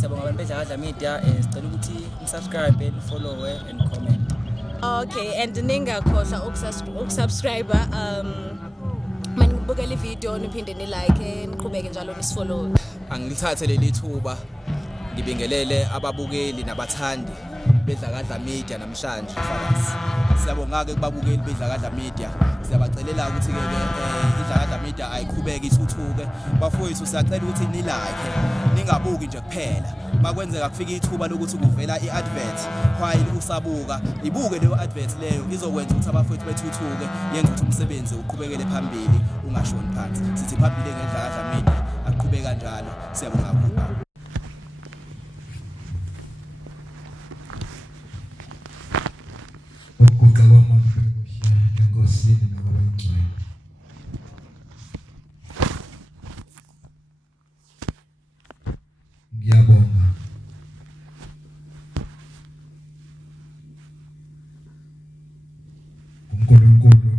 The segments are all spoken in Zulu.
Siyabonga abantu beDlakadla Media sicela ukuthi subscribe and follow and comment. Okay, and ningakhohlwa ukusubscribe manibukela ivideo niphinde ni like niqhubeke njalo nisifollow. Angilithathe leli thuba ngibingelele ababukeli nabathandi beDlakadla Media namhlanje mfakazi. Siyabonga ke kubabukeli beDlakadla Media. Siyabacelela ukuthi ke iDlakadla Media ayiqhubeke ithuthuke. Bafowethu siyacela ukuthi ni like ningabuki nje kuphela. Makwenzeka kufika ithuba lokuthi kuvela iadvert while usabuka ibuke leyo advert leyo izokwenza ukuthi abafowethu bethuthuke yenze ukuthi umsebenzi uqhubekele phambili ungashoni phansi. Sithi phambili ngeDlakadla Media aqhubeka kanjalo. Siyabonga kakhulu. Ukugqama kuhle enkosini nabangcwele. Ngiyabonga uNkulunkulu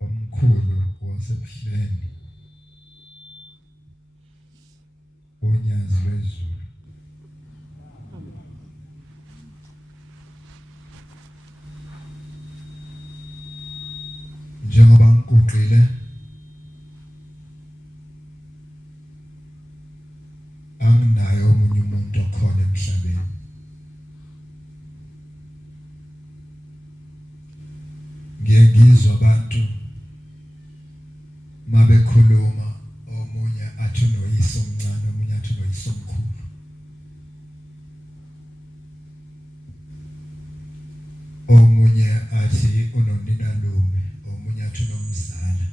omkhulu wasemhleni onyazi lwezulu. Njengoba ngikuqile anginayo omunye umuntu okhona emhlabeni ngiyezwa abantu mabekhuluma omunye athi unoyiso omncane omunye athi unoyiso omkhulu omunye athi unonina lume omunye athi unomzala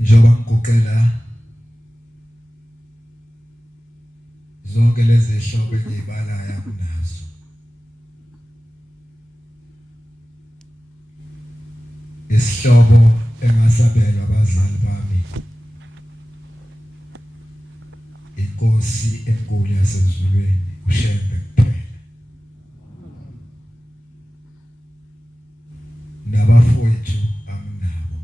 njengoba ngikuqela zonke lezi hlobo engibalayo akunazo isihlobo engasabelwa abazali bami inkosi enkulu yasezulwini uShembe kuphela nabafowethu anginabo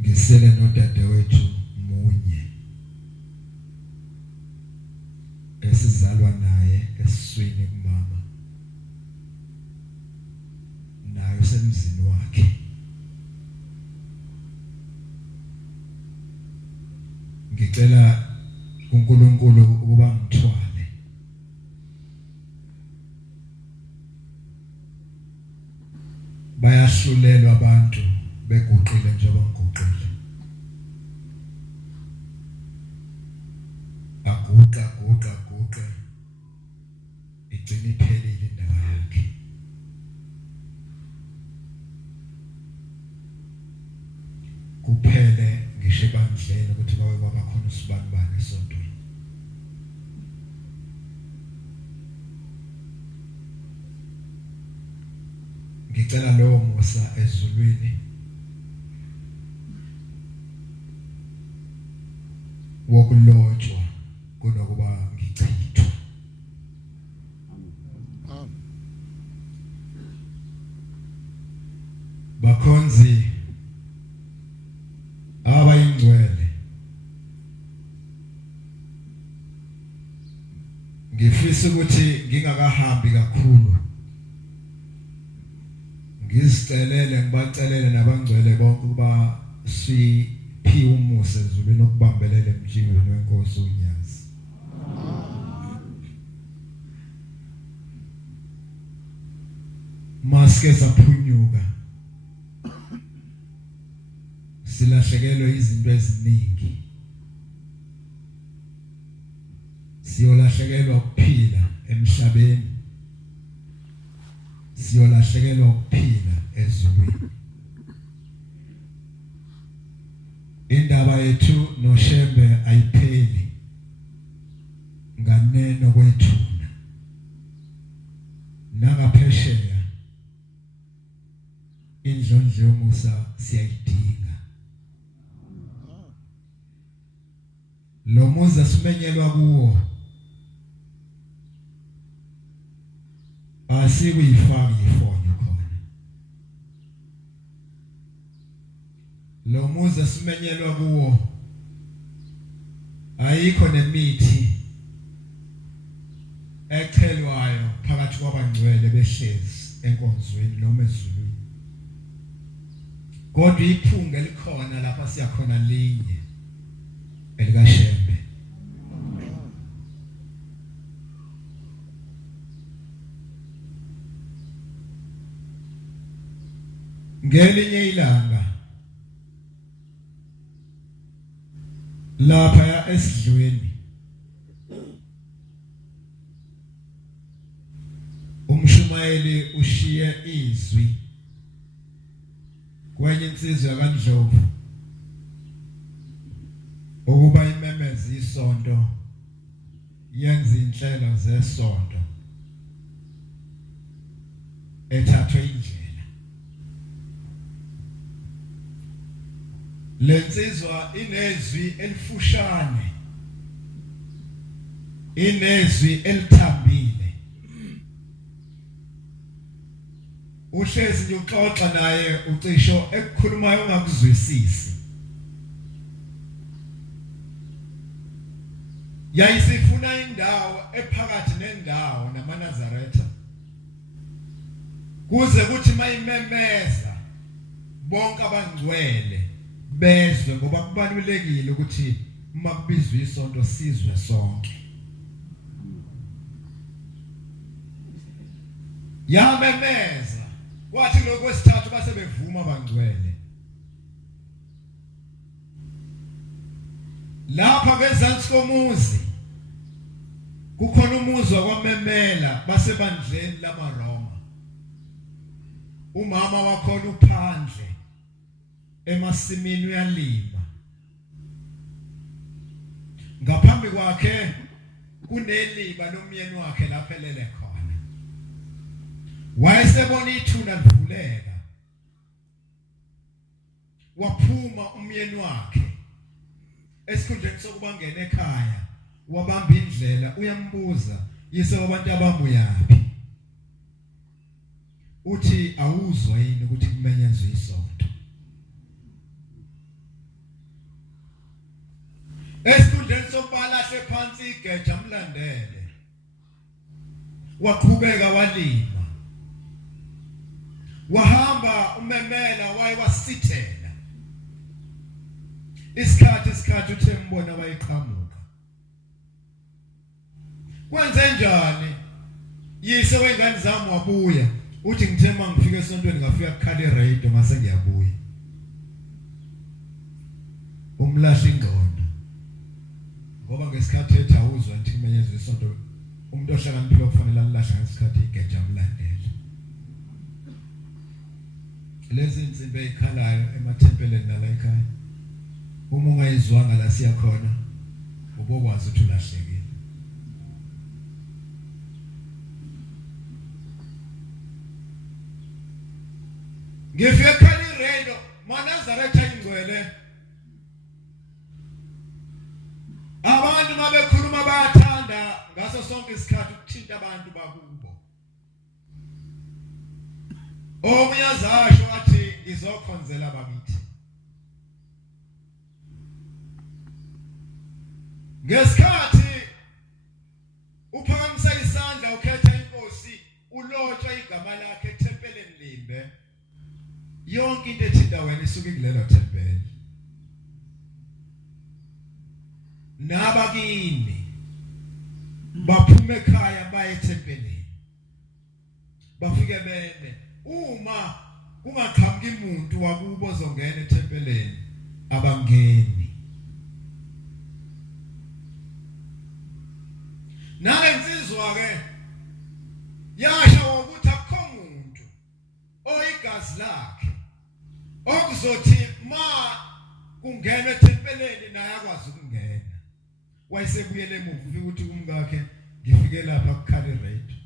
ngisele nodadewethu munye esizalwa naye esiswini kumama naye usemzini wakhe ngicela uNkulunkulu ukuba ngithwale bayahlulelwa abantu beguqile njengoba ngiguqile aguqa igcina iphelile indaba yakhe kuphele ngisho ebandleni ukuthi bawe babakhona usibanibani esontweni ngicela lowo musa ezulwini wokulotshwa kunokuba ngichithwe bakhonzi abayingcwele ngifisa ukuthi ngingakahambi kakhulu ngizicelele ngibacelele nabangcwele bonke kuba siphiwe umusa ezulwini okubambelela emjingweni wenkosi uNyazi maske saphunyuka silahlekelwe izinto eziningi siyolahlekelwa ukuphila emhlabeni siyolahlekelwa ukuphila ezulwini indaba yethu noShembe ayipheli nganeno kwethuna nangaphesheya indlondlo yomusa siyayidinga lo muzi simenyelwa kuwo asikuyifaka ifonyo khona lo muzi simenyelwa kuwo ayikho nemithi echelwayo phakathi kwabangcwele behlezi enkonzweni noma ezulwini kodwa iphunga likhona lapha siyakhona linye elikashembe ngelinye ilanga lapha esidlweni umshumayeli ushiye izwi kwenye insizwa kaNdlovu ukuba imemeze isonto yenza inhlelo zesonto ethathwe indlela lensizwa inezwi elifushane inezwi elithambile uhlezi uxoxa naye ucisho ekukhulumayo ongakuzwisisi yayisifuna indawo ephakathi nendawo namaNazaretha kuze kuthi mayimemeza bonke abangcwele bezwe ngoba kubalulekile ukuthi uma kubizwa isonto sizwe sonke yamemeza kwathi lokwesithathu base bevuma abangcwele lapha ngezansi komuzi kukhona umuzi wakwamemela basebandleni lamaRoma umama wakhona uphandle emasimini uyalima ngaphambi kwakhe kuneliba nomyeni wakhe lapha elele khona wayesebona ithuna livuleka waphuma umyeni wakhe esikhundleni sokuba ngene ekhaya wabamba indlela uyambuza yise wabantu abamuyaphi uthi awuzwa yini ukuthi kumenyezwe isonto esikhundleni sokuba lahle phansi igeja amlandele waqhubeka walima wahamba umemela wayewasithela isikhathi uthe mbona wayiqhamuka kwenze njani yise wengane zami wabuya uthi ngithe mangifika esontweni ngafika kukhala iradio ngase ngiyabuya umlahla ingqondo ngoba ngesikhathi ethi awuzwa nthi kumenyezwe isonto umuntu ohlakaniphile kufanele alilahla ngesikhathi igeja amlandela lezi insimbi ezikhalayo emathempeleni nala ekhaya uma ungayizwanga la siya khona ubokwazi ukuthi ulahlekile ngifike ekhaya iReno maNazaretha ingcwele abantu mabekhuluma bayathanda ngaso sonke isikhathi ukuthinta abantu bakubo omyazasho athi ngizokhonzela bakithi ngesikhathi uphakamisa isandla ukhetha inkosi ulotshwa igama lakhe ethempeleni limbe yonke into ethinta wena isuke kulelo thempeli nabakini baphume ekhaya baye ethempelini bafike bene uma kungaqhamuki umuntu wakubo ozongena ethempeleni abangeni nalensizwa ke yasho ukuthi akukho umuntu oyigazi lakhe okuzothi ma kungena ethempeleni naye akwazi ukungena wayesebuyele emuva ufika ukuthi umkakhe ngifike lapha kukhala iradio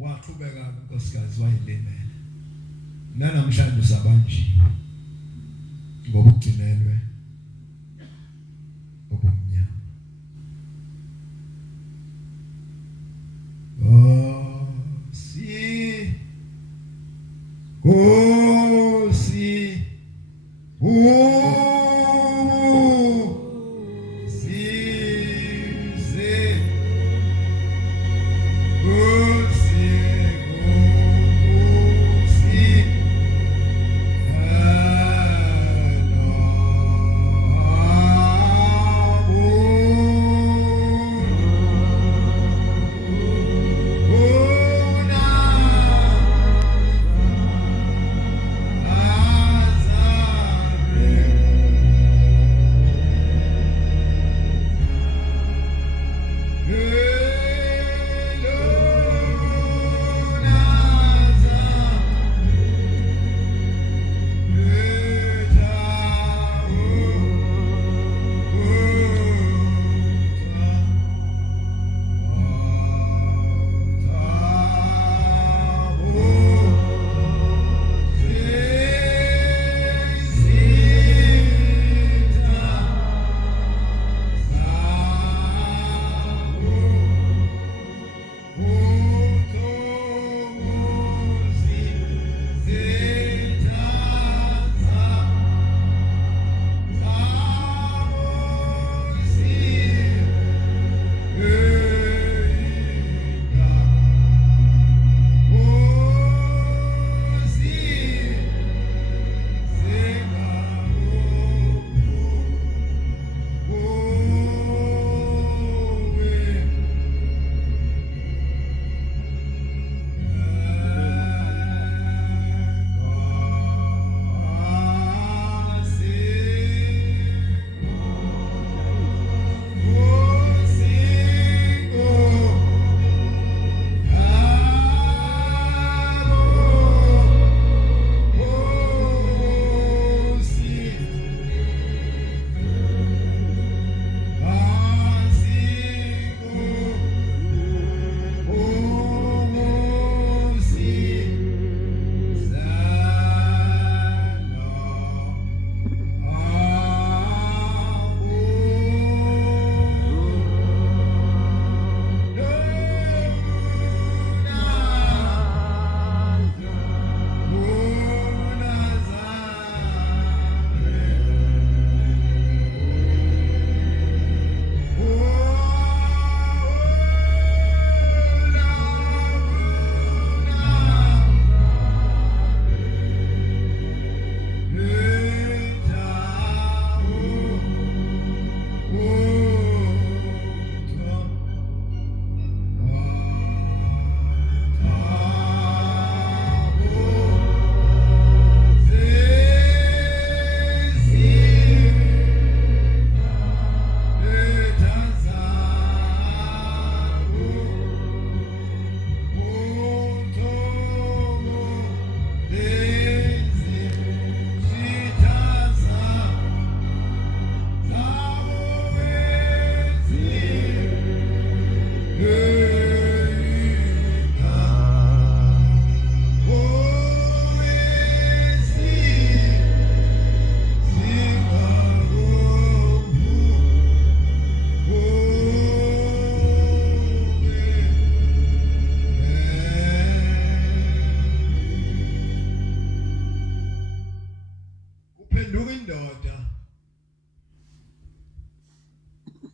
waqhubeka unkosikazi wayilimela nanamhlanje sabanjiwe ngoba ugcinelwe obumnyama Kosi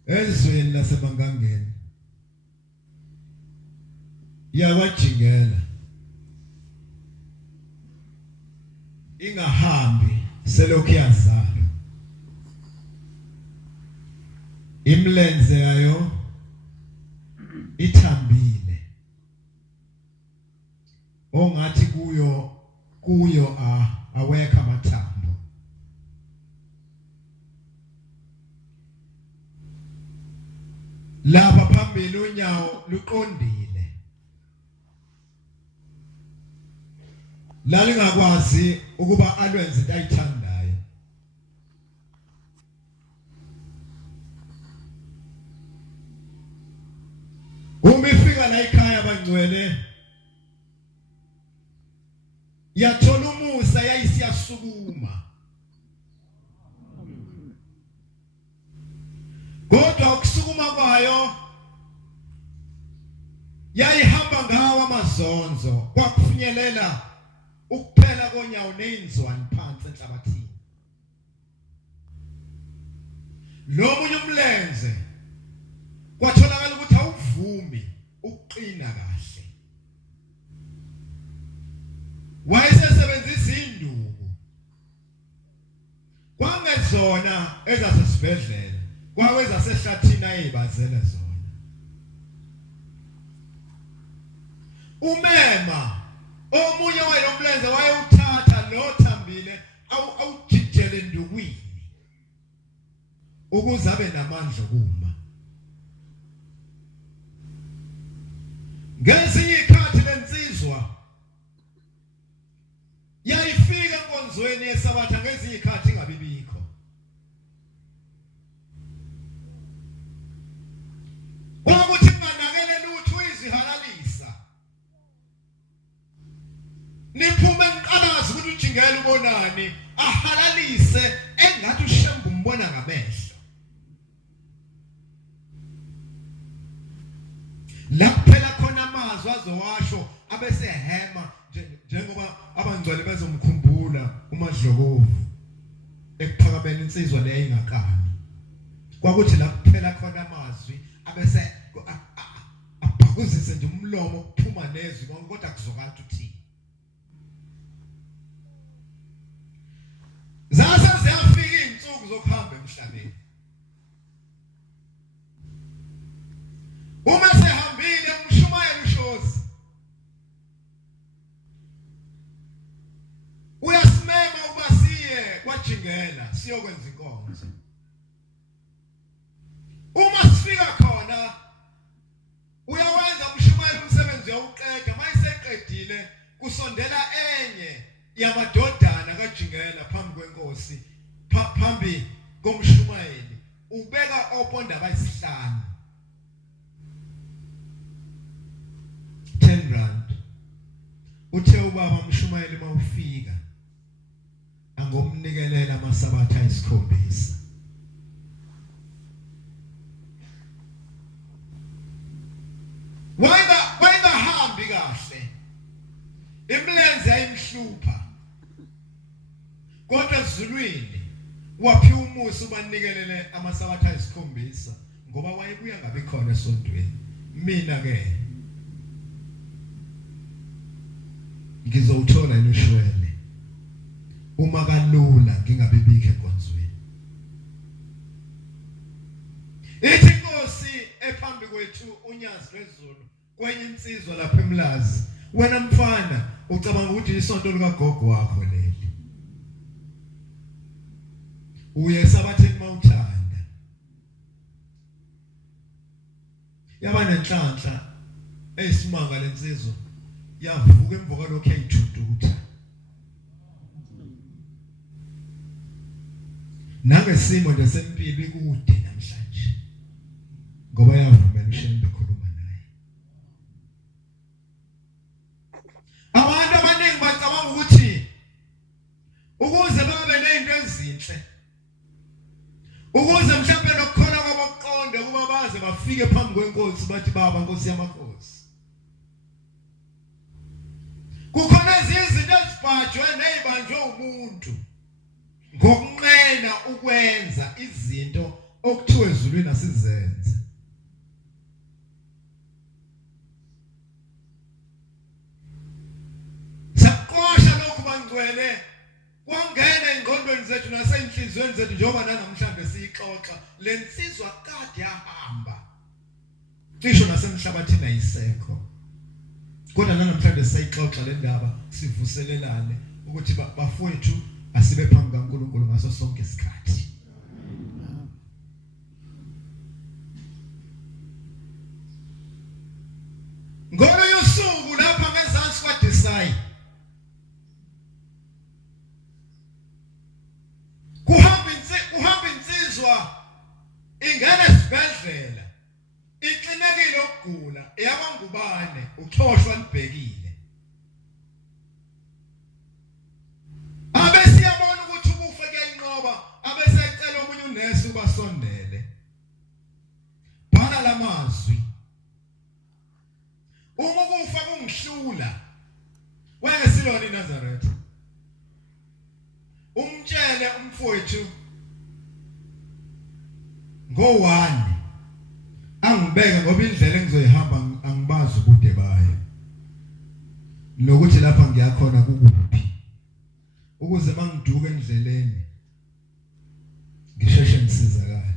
ezweni lasebangangeni yawajingela ingahambi selokhu yazala imlenze yayo ithambile ongathi kuyo aweka amathambo lapha phambili unyawo luqondile lalingakwazi ukuba alwenze into ayithandayo uma ifika la ekhaya abangcwele yathola umusa yayisiyasukuma kodwa ukusukuma kwayo yayihamba ngawo amazonzo kwakufinyelela ukuphela konyawo neinzwani phansi enhlabathini lo munye umlenze kwatholakala ukuthi awuvumi ukuqina kahle wayesebenzisa induku kwangezona ezasesibhedlela kwaweza sehlathini ayibazele zona umema omunye wayomlenze wayewuthatha lo thambile awujijele ndukwini ukuze abe namandla kuma ngesinye ikhathi lensizwa yayifika enkonzweni yesabatha ngezinye ikhathi ingabibikho ukuthi manakele lutho izihalalisa niphume enqalazi ukuthi ujingela ubonani ahalalise engathi ushembu umbona ngamehlo la phela khona amazwi azowasho abese hema njengoba abangcwele bezomkhumbula uMadlokovu ekuphakameni insizwa leyo ingakani kwakuthi la kuphela khona amazwi abese abhakuzise nje umlomo ukuphuma nezwi konke kodwa kuzokala uthini zase ziyafika izinsuku zokuhamba emhlabeni uma sehambile umshumayeli ushozi uyasimema uba siye kwajingela siyokwenza inkonzo uma sifika khona uyawenza umshumayeli umsebenzi yawuqeda mayiseqedile kusondela enye yamadodana kajingela phambi kwenkosi phambi komshumayeli ubeka oponda bayisihlanu 10 rand uthe ubaba umshumayeli mawufika angomnikelela amasabatha ayisikhombisa wayengahambi kahle imlenze ayimhlupha kodwa ezulwini waphiwa umusa ubanikelele amasabatha ayisikhombisa ngoba wayebuya ngabe khona esontweni mina ke ngizowuthola iloshwele uma kalula ngingabibikho enkonzweni ithi inkosi ephambi kwethu unyazi lwezulu kwenye insizwa lapha eMlazi wena mfana ucabanga ukuthi isonto likagogo wakho leli uye sabatheni mawuthanda yaba nenhlanhla eyisimanga lensizwa yavuka emva kwalokho yayithudutha nangesimo nje sempilo ikude namhlanje ngoba yavumela uShembe ekhuluma naye abantu abaningi bacabanga ukuthi ukuze babe nezinto ezinhle ukuze mhlawumbe nokukhona kwabokuqonda kuba baze bafike phambi kwenkosi bathi baba Nkosi yamakhosi kukhona izinto ezibhajwe nezibanjwe umuntu ngokunqena ukwenza izinto okuthiwa ezulwini asizenze saqosha lokhu bangcwele kwangena engqondweni zethu naseyinhlizweni zethu njengoba namhlanje siyixoxa lensizwa kade yahamba cisho nasemhlabathini ayisekho kodwa namhlanje sayixoxa le ndaba sivuselelane ukuthi bafowethu asibe phambi kaNkulunkulu ngaso sonke isikhathi ngolunye usuku lapha ngezansi kwaDesai kuhamba insizwa ingena esibhedlela ixinekile ukugula eyabangubane uxhoshwa libhekile abesiyabona ukuthi ukufa kuyayinqoba abesecela omunye unesi ubasondele bhala lamazwi uma kufa kungihlula wayesilona iNazaretha umtshele umfowethu ngo1 angibeke ngoba indlela engizoyihamba angibazi ubude bayo nokuthi lapha ngiyakhona kukuphi ukuze mangiduka endleleni ngisheshe ngisizakale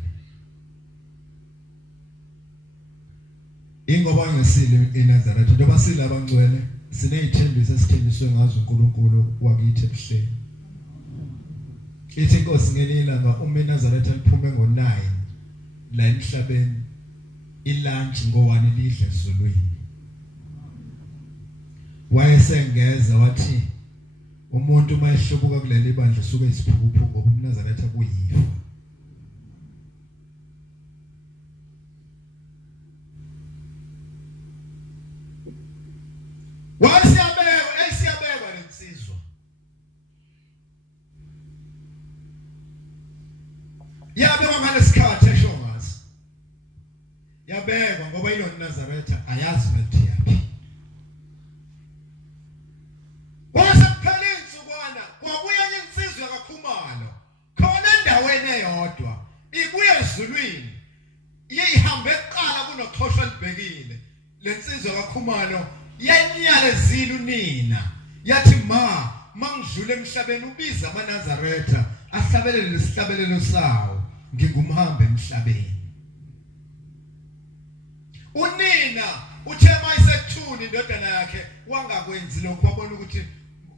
ingoba ngesile eNazaretha njengoba silaba ngcwele sinezithembiso esithembiswe ngazo uNkulunkulu wakithi ebuhleni ithi inkosi ngelilanga uma eNazaretha liphume ngo9 la emhlabeni ilunch ngo1 lidle ezulwini wayesengeza wathi umuntu mayehlobuka kuleli bandla suke isiphupho ngoba uNazaretha kuyifa wasiyabekwa lensizwa yabekwa ngalesikhathi esho ngaso yabekwa ngoba inoNazaretha ayazi ukuthi yaphi kwasephela insukwana kwabuya insizwa kaKhumalo khona endaweni eyodwa ibuye ezulwini iyihambe eqala kunoxhoshwa libhekile lensizwa kaKhumalo yanyalezile unina yathi mangidlule emhlabeni ubiza amaNazaretha ahlabelele lesihlabelelo sawo ngingumhamba emhlabeni unina uthe mayisethuni indodana yakhe wangakwenzi lokho wabona ukuthi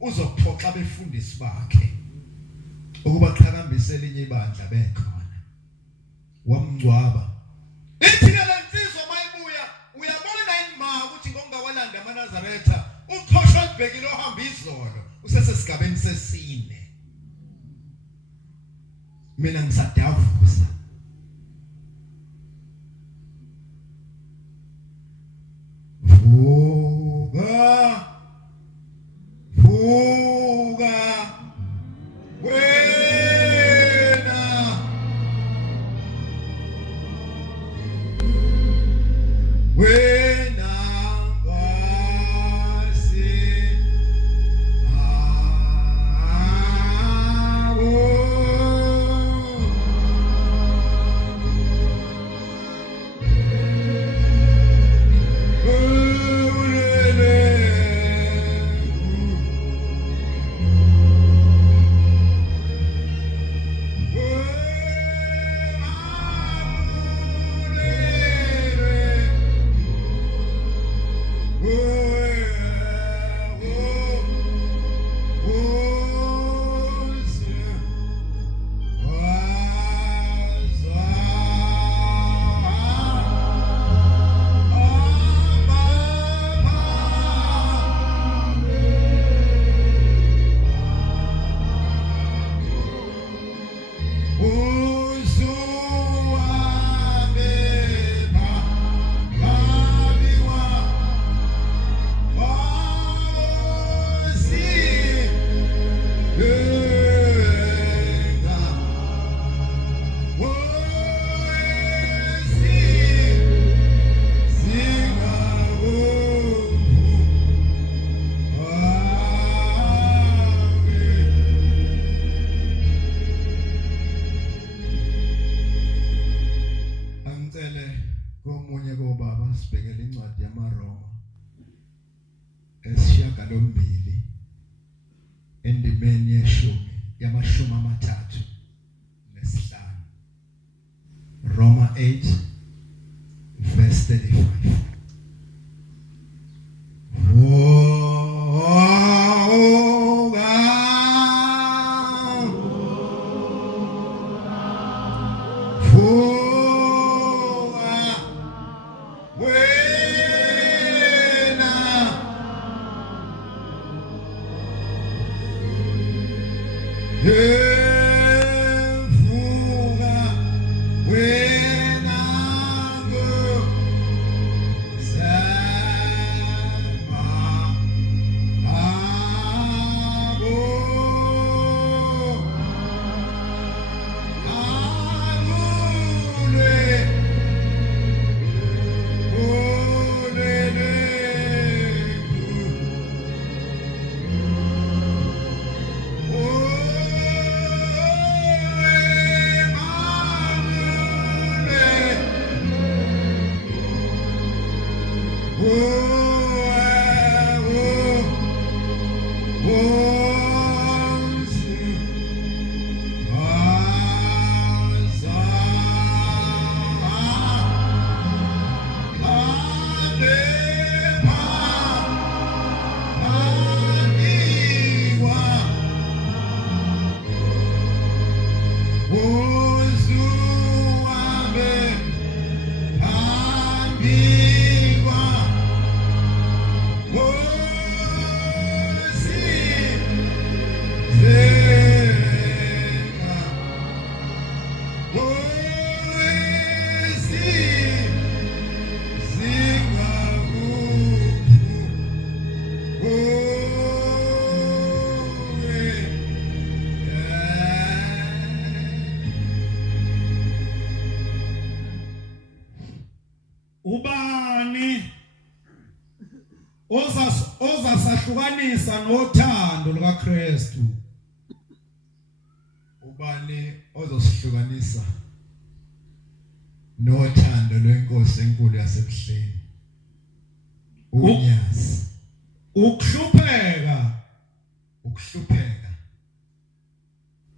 uzophoxa befundisi bakhe ukuba qhakambise elinye ibandla bekhona wamngcwaba ithi lensizwa mayibuya uyabona inma ukuthi ngongawalanda amaNazaretha uxhoshwa libhekile ohamba izolo usesesigabeni sesine mina ngisadavuza vuka wena ngasi sibhekele incwadi yamaRoma esishiyagalombili endimeni yamashumi amathathu nesihlanu Roma 8 verse 35 ozasahlukanisa nothando lukaKristu. Ubani ozosihlukanisa nothando lwenkosi enkulu yasebuhleni? Unyazi. Ukuhlupheka,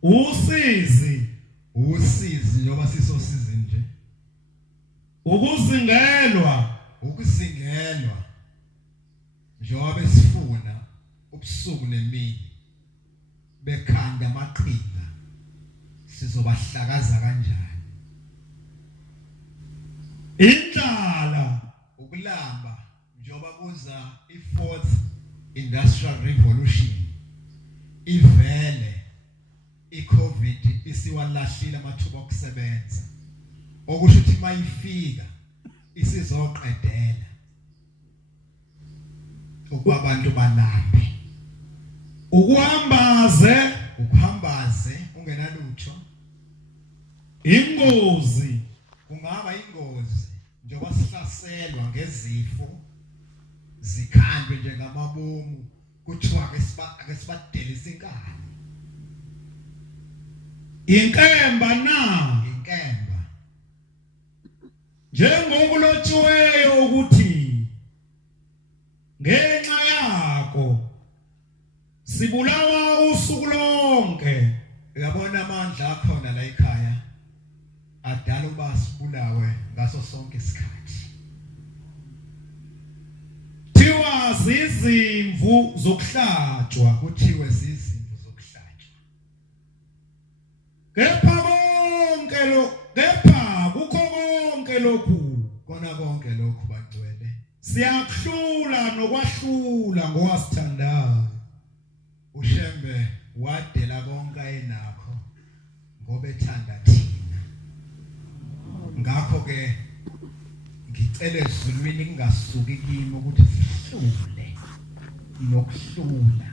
usizi njengoba sisosizi nje. ukuzingelwa, njengoba besifuna ubusuku nemini bekhanda amaqhinga, sizobahlakaza kanjani? indlala, Ukulamba njengoba kuza i-4th industrial revolution ivele i-COVID isiwalahlile amathuba okusebenza, okusho ukuthi mayifika isizoqedela ukuba abantu balambe, ukuhambaze, ungenalutho. ingozi, Kungaba ingozi njengoba sihlaselwa ngezifo zikhandwe njengamabomu, kuthiwa ake sibadelise inkani. inkemba njengokulotshiweyo ukuthi ngenxa yakho sibulawa usuku lonke. Uyabona amandla akhona la ekhaya adala uba sibulawe ngaso sonke isikhathi. Thiwa zizimvu zokuhlatshwa, Kuthiwe zizimvu zokuhlatshwa. kepha kukho konke lokhu Kona konke lokhu bangcwele siyakuhlula nokwahlula ngowasithandayo. uShembe wadela konke enakho ngoba ethanda thina. Ngakho ke ngicela ezulwini kungasuki kimi ukuthi sihlule nokuhlula.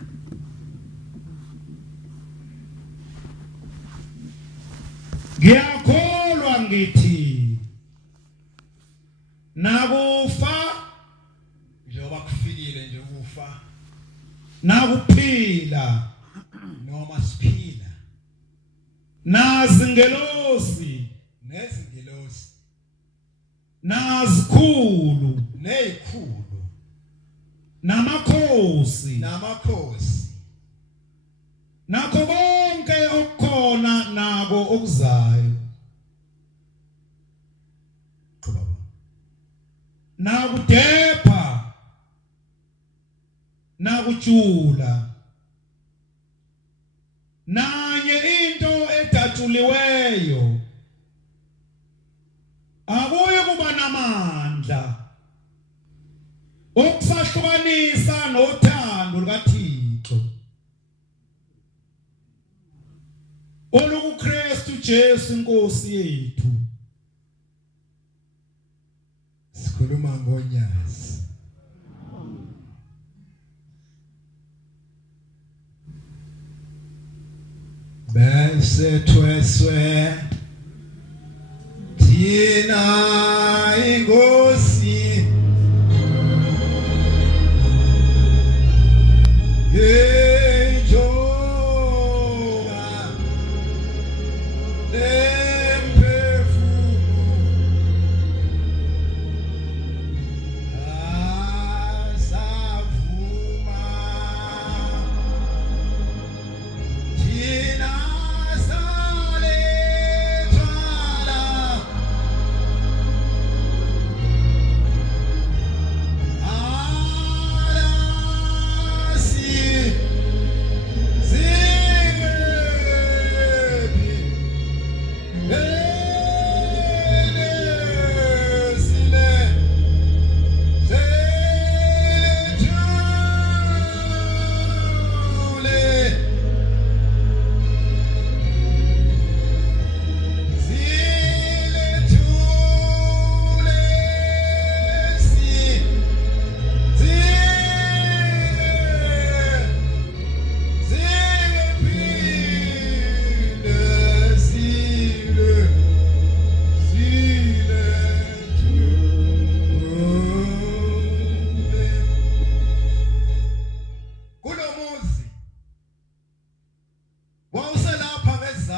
Ngiyakholwa ngithi nakufa Njengoba kufikile nje ukufa nakuphila noma siphila nazingelosi nezingilosi nazikhulu nezikhulu namakhosi nakho konke okukhona nako okuzayo nakudepha nakujula nanye into edatshuliweyo akuyi kuba namandla okusahlukanisa nothando lukaThixo olukuKristu Jesu inkosi yethu. sikhuluma ngonyazi. Bese tweswe thina ingosi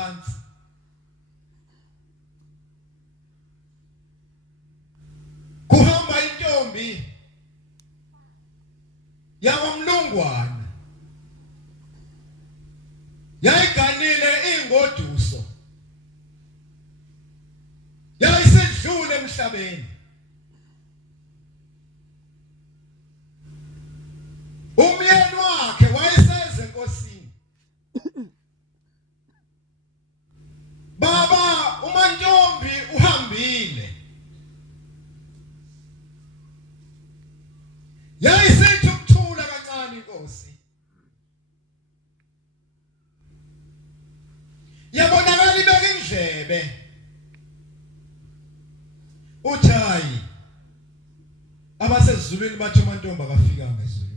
phansi kuhamba intombi yakwamlungwana yayiganile ingoduso yayisedlule emhlabeni umyeni wakhe wayeseze enkosini baba uMantombi uhambile yayisithi ukuthula kancane inkosi yabonakala ibeka indlebe uthayi abasezulwini bathi uMantombi akafikanga ezulwini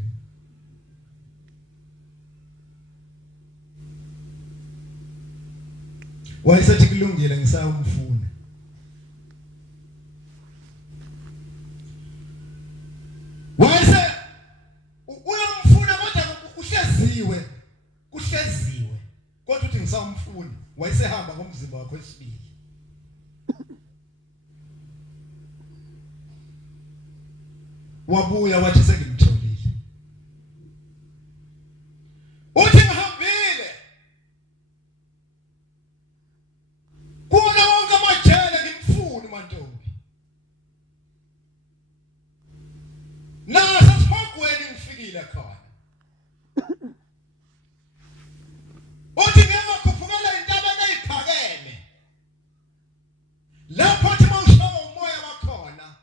wayesethi kulungile ngisayomfuna wayese uyamfuna kodwa kuhleziwe kodwa uthi ngisayomfuna wayesehamba ngomzimba wakhe wesibili wabuya wathi sengimtholile uthi ngihambile kuona wonke amajele ngimfuna uMantombi nasa sihogweni ngifikile khona uthi ngiyakhuphukela intabeni eziphakeme lapho uthi mawushawa umoya wakhona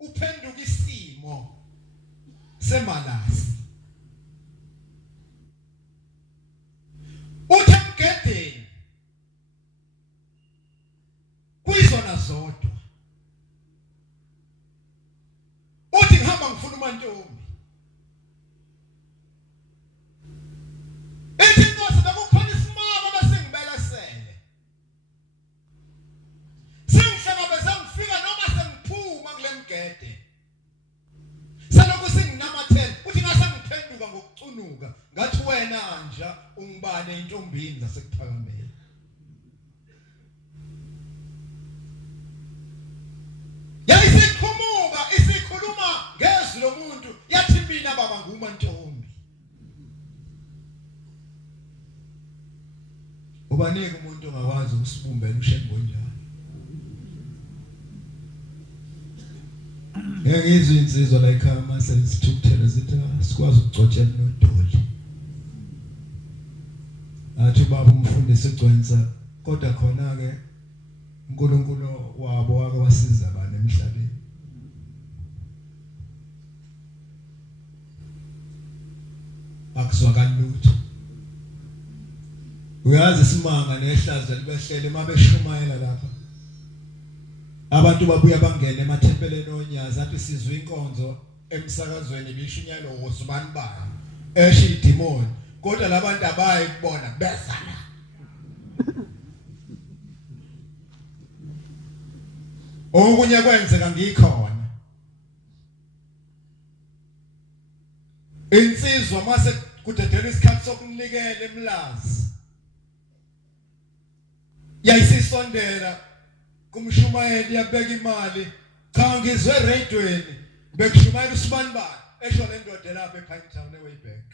uphenduka isimo semalasi uthi emgedeni kuyizona zodwa uthi ngihamba ngifuna uMantombi ethi inkosi bekukhona isimanga besengibelesele sengihlangabeza ngifika noma sengiphuma kule mgede salokhu singinamathela uthi ngase ngiphenduka ngokucunuka ngathi wena nje ungibane intombini zasekuphakamela yayisikhumuka isikhuluma ngezwi lomuntu yathi mina baba nguMantombi ubanike umuntu ongakwazi ukusibumbela ushembo njalo ngiyizwe insizwa la ekhaya mase sithukuthela zithi sikwazi ukugcotshela nodoli athi baba umfundisi egcwensa kodwa khona ke uNkulunkulu wabo wake wasiza bani emhlabeni akuswakala lutho uyazi isimanga nehlaza libehlele mabeshumayela lapha abantu babuya bangena emathempeleni onyazi athi sizwe inkonzo emsakazweni bishunyalo wosubani bani esho idemoni kodwa labantu abayi kubona bezana okunye kwenzeka ngikhona insizwa mase kudedela isikhathi sokunikela emlazi yayisisondela kumshumayeli yabeka imali cha ngizwe radioweni bekushumayela usibani bani esho le ndoda lapha ePinetown eWayback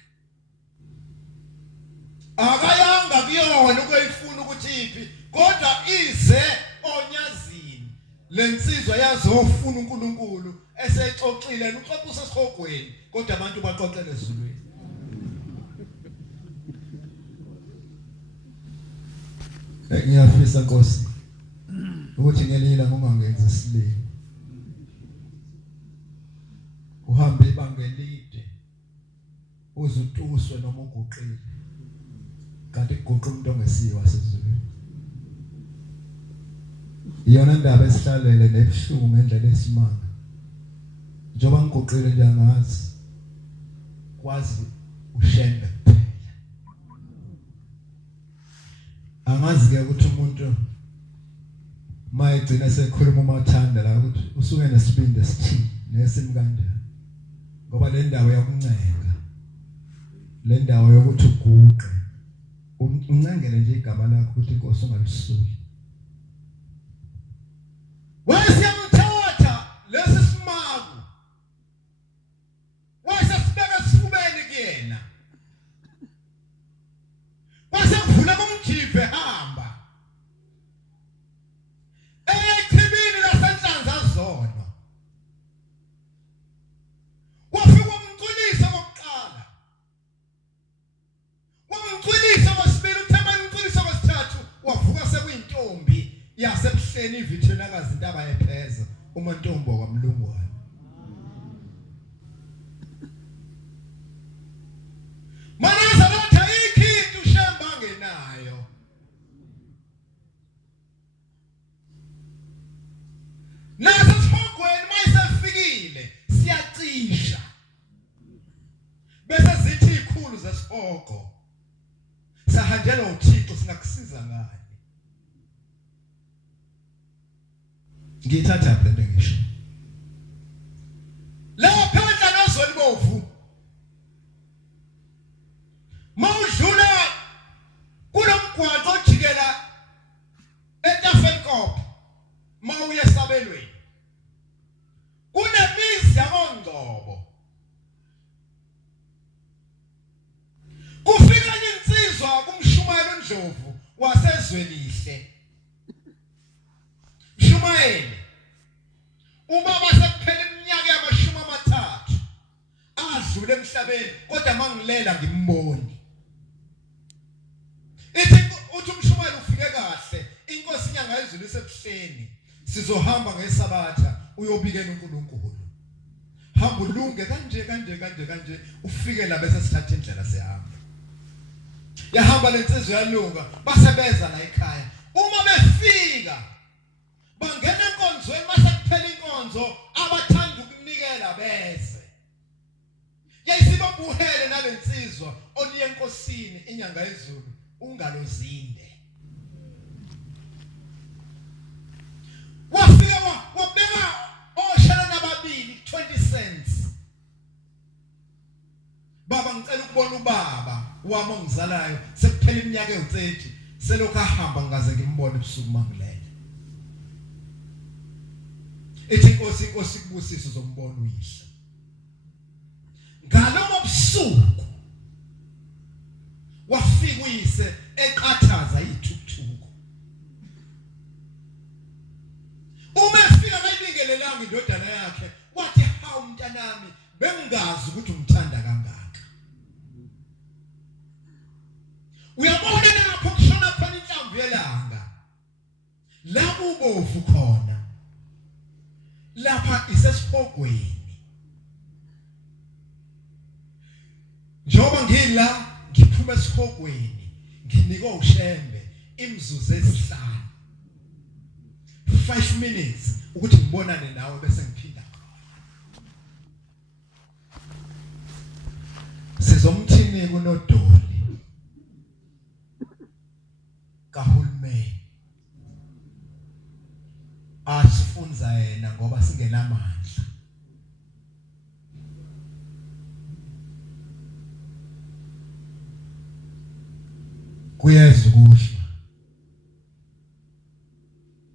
akayanga kuyona ukuyifuna ukuthi iphi kodwa ize onyazini lensizwa yazofuna uNkulunkulu esexoxile uxoxisa esihogweni kodwa abantu baxoxele ezulwini ngiyafisa Nkosi ukuthi ngelila ngongangenza isilimo uhambe ibanga elide uzutuswe noma uguqile kanti kuguqa umuntu ongesiwa sezulwini iyona ndaba esihlalele nebhlungu ngendlela esimanga njoba ngiguqile nje angazi kwazi ushembe kuphela angazi ke ukuthi umuntu mayigcina sekhuluma umathanda la ukuthi usuke nesibindi esithini nesimo kanjani ngoba le ndawo yakuncenga le ndawo yokuthi uguqe uncengele nje igama lakho ukuthi inkosi ungalisuli. Wasiyamthatha lesi simaku. Wasesibeka sifubeni kuyena. Wasevula kumjive hamba. Echibini lasenhlanza zona. Wafika umculisa wokuqala. Wamculisa wasibili uthemani umculisa wesithathu wavuka sekuyintombi yasebuhleni ivithenakazi intaba yepheza uMantombo kwaMlungwane. Manaza lotha ikhithi ushamba ngenayo. Nazo sifogweni mayisefikile siyacisha. Bese zithi ikhulu zesifogo. Sahanjelwa uThixo singakusiza ngani. Ngithatha lento ngisho. La phandla nozweni bovu. Mawudlula kulomgwaqo ojikela eTafelkop mawuye esabelweni. Kunemizi yakoNgcobo. Kufika insizwa kumshumayela uNdlovu wasezwelihle. Mshumayeli ubaba sekuphela iminyaka yamashumi amathathu adlule emhlabeni kodwa mangilela ngimboni. Uthi umshumayeli ufike kahle inkosi inyanga yezulu isebuhleni sizohamba ngesabatha uyobikela uNkulunkulu. Hamba ulunge kanje ufike la bese sithatha indlela sihamba. Yahamba lensizwa yalunga basebeza la ekhaya. Uma befika bangena enkonzweni mase kuphela inkonzo abathanda ukunikela bese. Yayisiba buhele nalensizwa oniye enkosini inyanga yezulu ungalozinde. Wafika wabeka oshela nababili 20 cents. Baba ngicela ukubona ubaba wami ongizalayo sekuphela iminyaka e30 selokhu ahamba ngaze ngimbone ebusuku mangilele. Ethi inkosi kubusisa uzombona uyihle. Ngalomo busuku wafika uyise eqathaza ithukuthuku. Uma efika kayibingelelanga indodana yakhe wathi hawu mntanami bengingazi ukuthi umthanda kangaka. Uyabona lapho kushona khona inhlamvu yelanga. La kubovu khona. Lapha isesifogweni. Njoba ngila ngiphuma esifogweni nginikwa ushembe imzuzu ezihlanu. 5 minutes ukuthi ngibonane nawe bese ngiphinda. Sizomthini kunodoli kahulumeni. Asifunza yena ngoba singenamandla. Kuyeza ukuhlwa.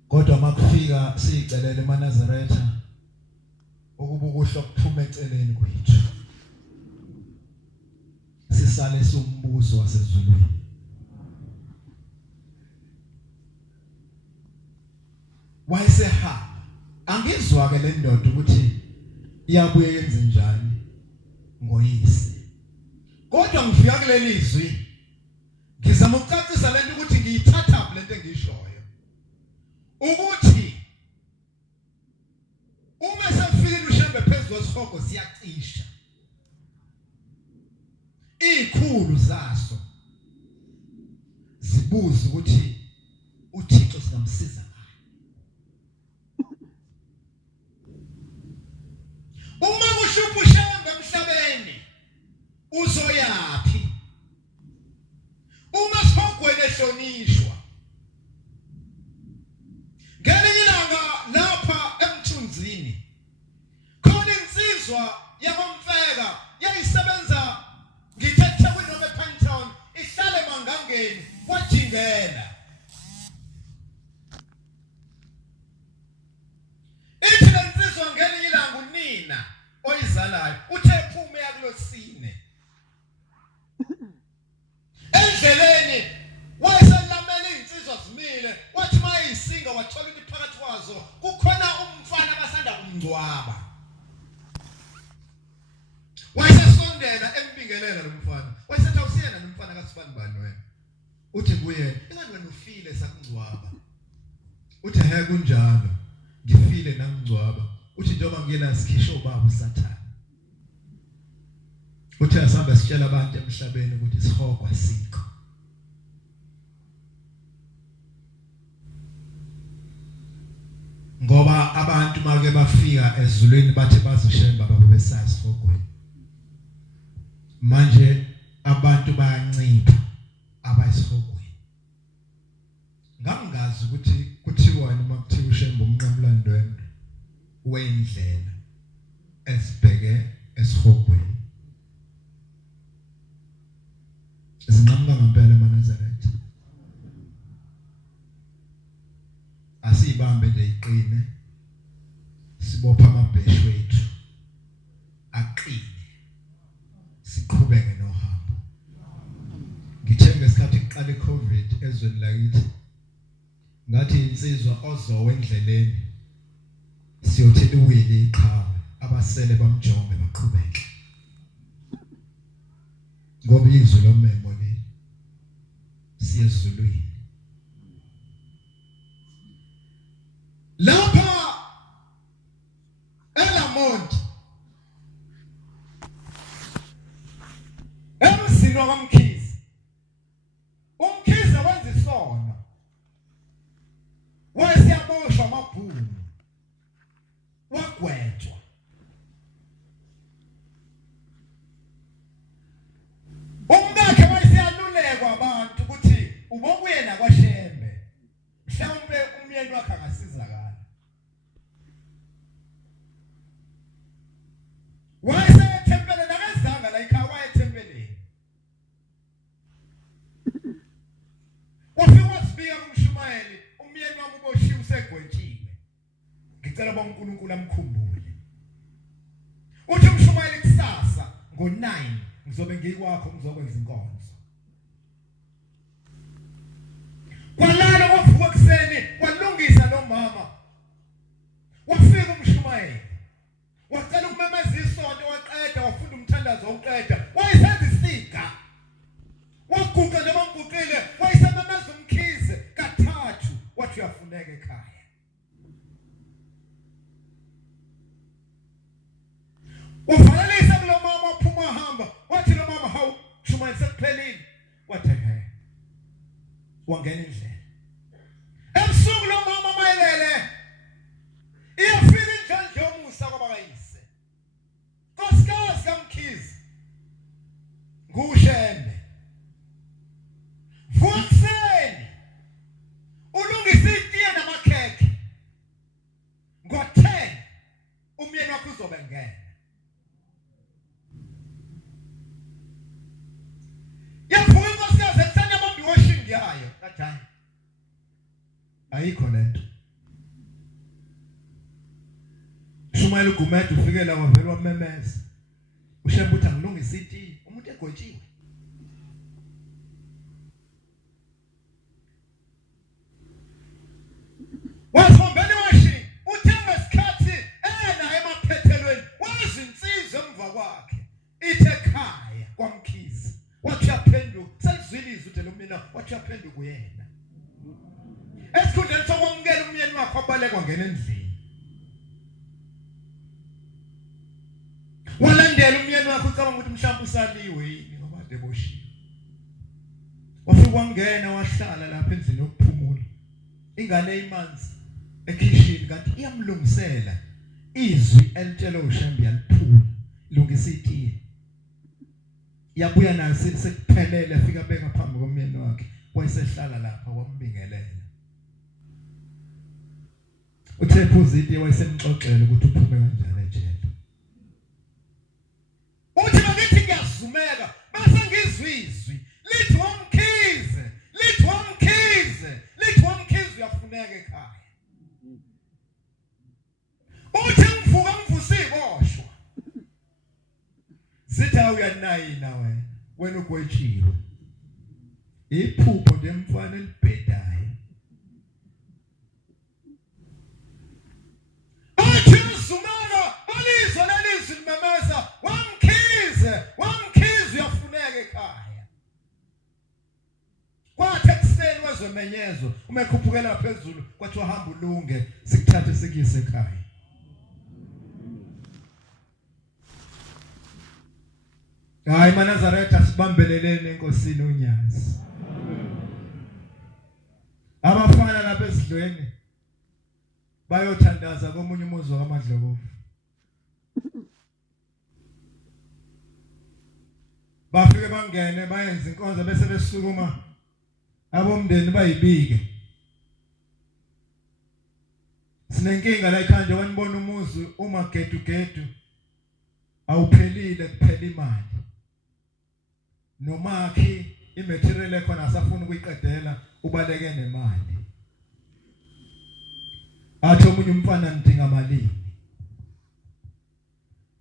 Kodwa makufika sicelele eManazaretha ukuba ukuhlwa kuphuma eceleni kwethu. Sisale sombuso wasezulwini. Wayesehamba angizwa ke le ndoda ukuthi iyabuye yenze njani ngoyise. Kodwa ngifika kuleli izwi ngizama ukucacisa lento ukuthi ngiyithatha lento engiyishoyo. Ukuthi uma sefika ushembe phezulu kwesihogo siyacisha. Ikhulu zaso zibuza ukuthi uThixo singamsiza. Uma kushupha ushembe emhlabeni uzoyapi? Uma sifogweni ehlonishwa. Ngelinye ilanga lapha emthunzini khona insizwa yakomfeka yayisebenza ngithethe kwinoma ePantown ihlale mangangeni wayibingela ithi lensizwa ngelinye ilanga unina oyizalayo uthe phume yakulosine endleleni wayeselamela insizwa zimile wathi mayisinga wathola ukuthi phakathi kwazo kukhona umfana abasanda kumngcwaba wayesondela embingelela lo mfana wayesethi awusiyena lo mfana kaSifani bani wena uthi kuye ingani wena ufile sakungcwaba uthi he kunjalo ngifile namngcwaba uthi njengoba ngiyena sikhisho baba uSathane uthi asamba sitshela abantu emhlabeni ukuthi isihogwa sikho ngoba abantu make bafika ezulwini bathi bazoshemba baba besazi ihogweni manje abantu bayancipha abayisihogweni ngangazi ukuthi kuthiwa noma kuthiwa ushemba umnqamlandweni wendlela esibheke esihogweni zinqamuka ngempela eManazaretha asibambe nje iqine sibopha amabheshu wethu aqine siqhubeke nohambo ngithe ngesikhathi kuqala iCovid ezweni lakithi ngathi insizwa ozowe endleleni siyothela uwili iqhawe abasele bamjonge baqhubeke ngoba izwi lomemo le siyezulwini lapha eLamont emzini wakamkhize umkhize wenza isono wayesiyaboshwa amabhunu wagwetshwa umkakhe wayesiyalulekwa abantu ukuthi ubokuyena kwaShembe mhlawumbe umyeni wakhe angasizakala wayesethempeleni akazanga la ekhaya wayethempeleni wafika wasibika kumshumayeli umyeni wami uboshiwe usegwetshiwe ngicela boNkulunkulu amkhumbule uthi umshumayeli kusasa ngo9 ngizobe ngiyikwakho ngizokwenza inkonzo kwalalo wavuka kuseni walungisa lo mama wafika umshumayeli wacela ukumemeza isonto waqeda wafunda umthandazo wokuqeda wayisenza isiga waguqa nje bamguqile wayisememeza umkhize kathathu wathi uyafuneka ekhaya wavalelisa kulo mama waphuma hamba wathi lo mama hawu shumayeli sekuphelile wathi he wangena indlela ebusuku lo mama mayelele iyafika indlela nje yomusa kwabakayise nkosikazi kamkhize nguShembe vukseni ulungisa itiye namakhekhe ngo10 umyeni wakho uzobe ngena yavuka inkosikazi etsenya bombi washing yayo kathani ayikho lento Shumayeli uGumede ufikela wavela wamemeza uShembe uthi angilungisa itiye umuntu egwetshiwe wasombeni washi uthenga isikhathi naye emaphethelweni wazinsizwe emva kwakhe ithe ekhaya kwamkhize wathi yaphenduka selizwilizwe uthi lo mina wathi yaphenduka uyena esikhundleni sokwamukela umyeni wakhe wabalekwa ngena endlini walandela umyeni wakhe ucabanga ukuthi mhlawumbe usaliwe yini ngoba ade boshiwe wafika wangena wahlala lapha endlini yokuphumula ingane imanzi ekhishini kanti iyamlungisela izwi elitshela uShembe yaliphula lungisa itiye yabuya nayo sekuphelele afika beka phambi komyeni wakhe wayesehlala lapha wambingelela uthe phuziti wayesemxoxela ukuthi uphume kanjani ejele uthi bakithi ngiyazumeka bese ngizwi izwi lithi wamkhize uyafuneka ekhaya uthi ngivuka ngivusikoshwa sithi uyanayina wena ugwetshiwe iphupho lemfana elibhedayo athi uzumana alizwe lelizwi limemeza wamkhize uyafuneka ekhaya kwathi ekseni wezomenyezo uma ekhuphukela phezulu kwathi uhamba ulunge sikuthathe sikuyise ekhaya hayi maNazaretha sibambelelene enkosini uNyazi abafana lapha esidlweni bayothandaza komunye umuzi wakaMadlovu bafike bangene bayenza inkonzo bese besukuma abomndeni bayibike sinenkinga la ekhanje wanibona umuzi uma gedu awuphelile kuphela imali nomakhi imaterial ekhona asafuna ukuyiqedela ubaleke nemali athi omunye umfana ngidinga malini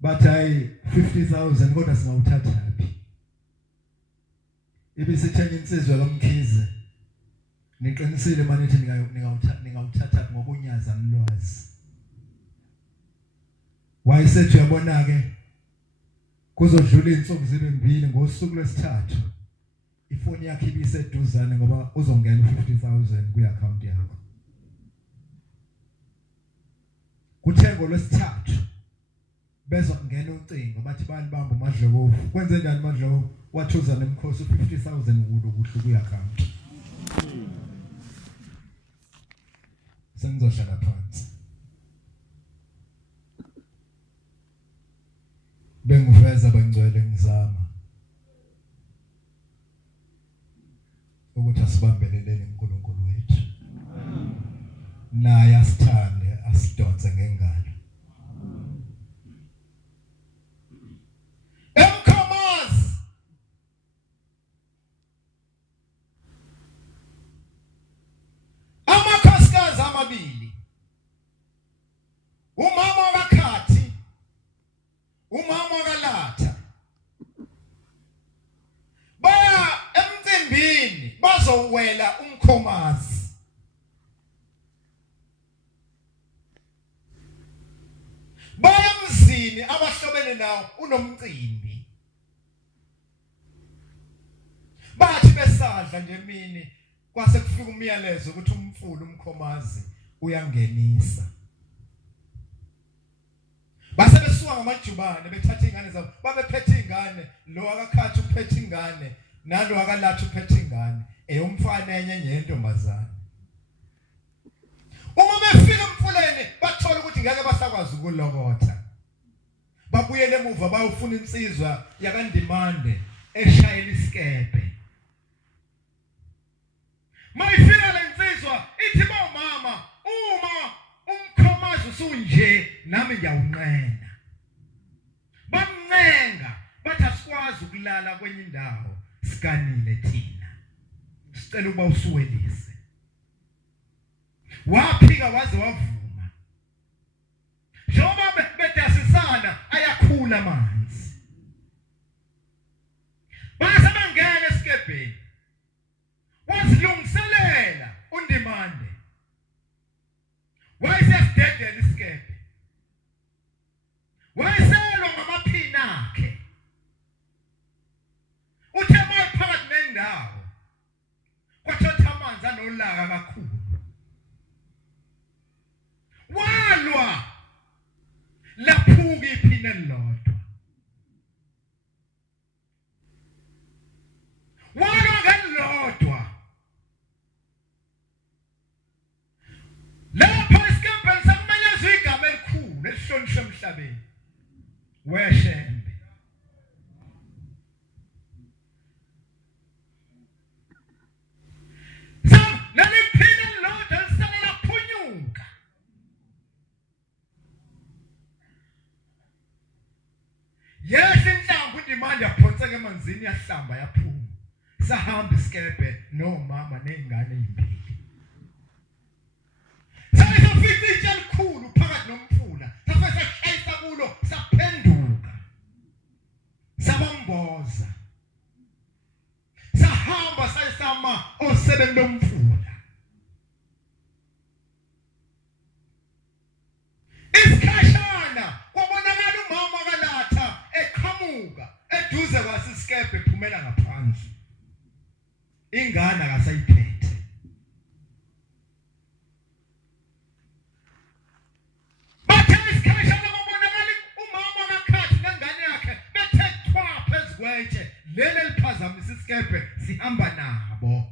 bathi hayi 50,000 kodwa singawuthathaphi ibisithenya insizwe kaMkhize niqinisile manje nithi ningawuthatha ngokunyaza mlwazi wayesethi uyabona ke kuzodlula insuku zibe mbili ngosuku lwesithathu ifoni yakhe ibiseduzane ngoba uzongena 50,000 ku-account yakho kuthengo lwesithathu bezongena ucingo bathi balibamba uMadlovu kwenze njani uMadlovu wathuza nemkhosi 50,000 ukuhluka ku-account sengizohlala phansi bengiveza bangcwele ngizama ukuthi asibambeleleni uNkulunkulu wethu naye asithande asidonse ngengalo emkhomazi amakhosikazi amabili umama wakhathi umama wakalatha baya emcimbini bazowela umkhomazi baya emzini abahlobene nawo unomcimbi bathi besadla nje emini kwase kufika umyalezo ukuthi umfulu umkhomazi uyangenisa base besuka ngamajubane bethatha ingane zabo babephethe ingane lo akakhathi uphethe ingane nalo akalatha uphethe ingane eyomfana enye yentombazana uma befika emfuleni bathola ukuthi ngeke basakwazi ukulokotha babuyele emuva bayofuna insizwa yakandimande eshayela isikepe mayifika lensizwa ithi mama uma umkhomazi usunje nami ngiyawunqena bamncenga bathi asikwazi ukulala kwenye indawo sikanile thina sicela ukuba usuwelise waphika waze wavuma njengoba bedasisana ayakhula amanzi base bangena esikebheni wazilungiselela uNdimande wayesededela isikebhe wayeselwa ngamaphina akhe uthe maphakathi nendawo kwathotha amanzi anolaka kakhulu walwa laphuka iphina elilodwa walwa ngelilodwa lapho isikebheni sakumenyezwa igama elikhulu elihlonishwa emhlabeni weshembe naliphina elilodwa lisale laphunyuka yehla inhlamvu uNdimande yaphonseka emanzini yahlamba yaphuma sahamba isikebhe nomama nezingane ezimbili esebeni lomfula. Isikhashana kwabonakala umama kaLatha eqhamuka eduze kwasisikepe ephumela ngaphansi. Ingane akasayiphethe. Bathe isikhashana kwabonakala umama kaKhathi nengane yakhe bethe thwa phezukwentshe leli liphazamisa isikepe sihamba nabo.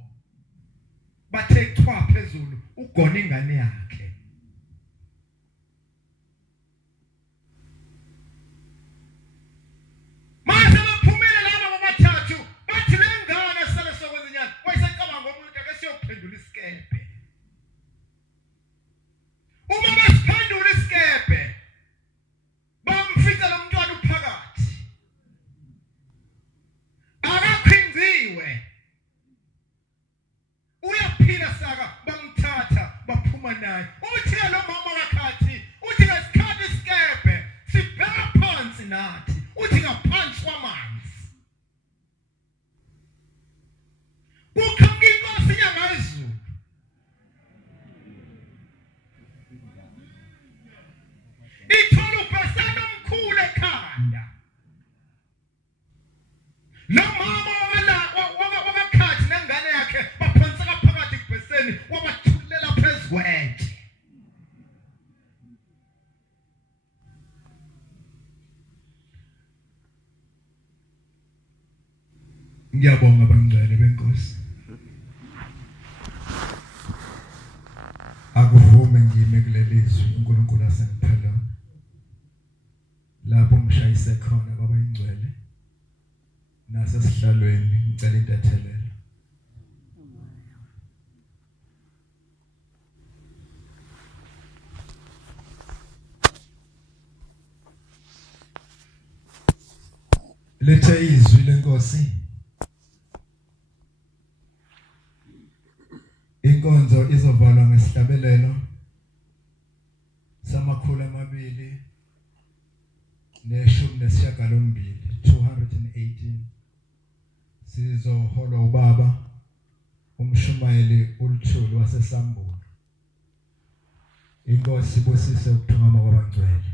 Bathe thwa phezulu ugona ingane yakhe. Mase baphumile laba bobathathu bathi lengane sele sokwezinyana wayesecabanga ngomuntu ake siyophendula isikepe. Uma besiphendula isikepe bamfica lo mntwana uphakathi. Akakhinziwe. Uyaphila saka bamthatha baphuma naye. Uthi lo mama kaKhathi uthi ngesikhathi isikepe sibheka phansi nathi. Uthi ngaphansi kwamanzi. Kukhanga inkosi yangayizulu. Ithola ubhasana omkhulu ekhanda. Lo mama wakaKhathi nengane yakhe baphonseka phakathi kubheseni wabathulela phezukwentshe. Ngiyabonga bangcwele benkosi. Akuvume ngime kulelizwi uNkulunkulu asengiphelele. Lapho ngishayise khona baba ingcwele. Nasesihlalweni ngicela intethelelo. Lethe izwi lenkosi. Inkonzo izovalwa ngesihlabelelo samakhulu amabili neshumi nesishiyagalombili 218. Sizoholwa ubaba umshumayeli uLthuli waseSambulo. Inkosi ibusise ukuthungama kwabangcwele.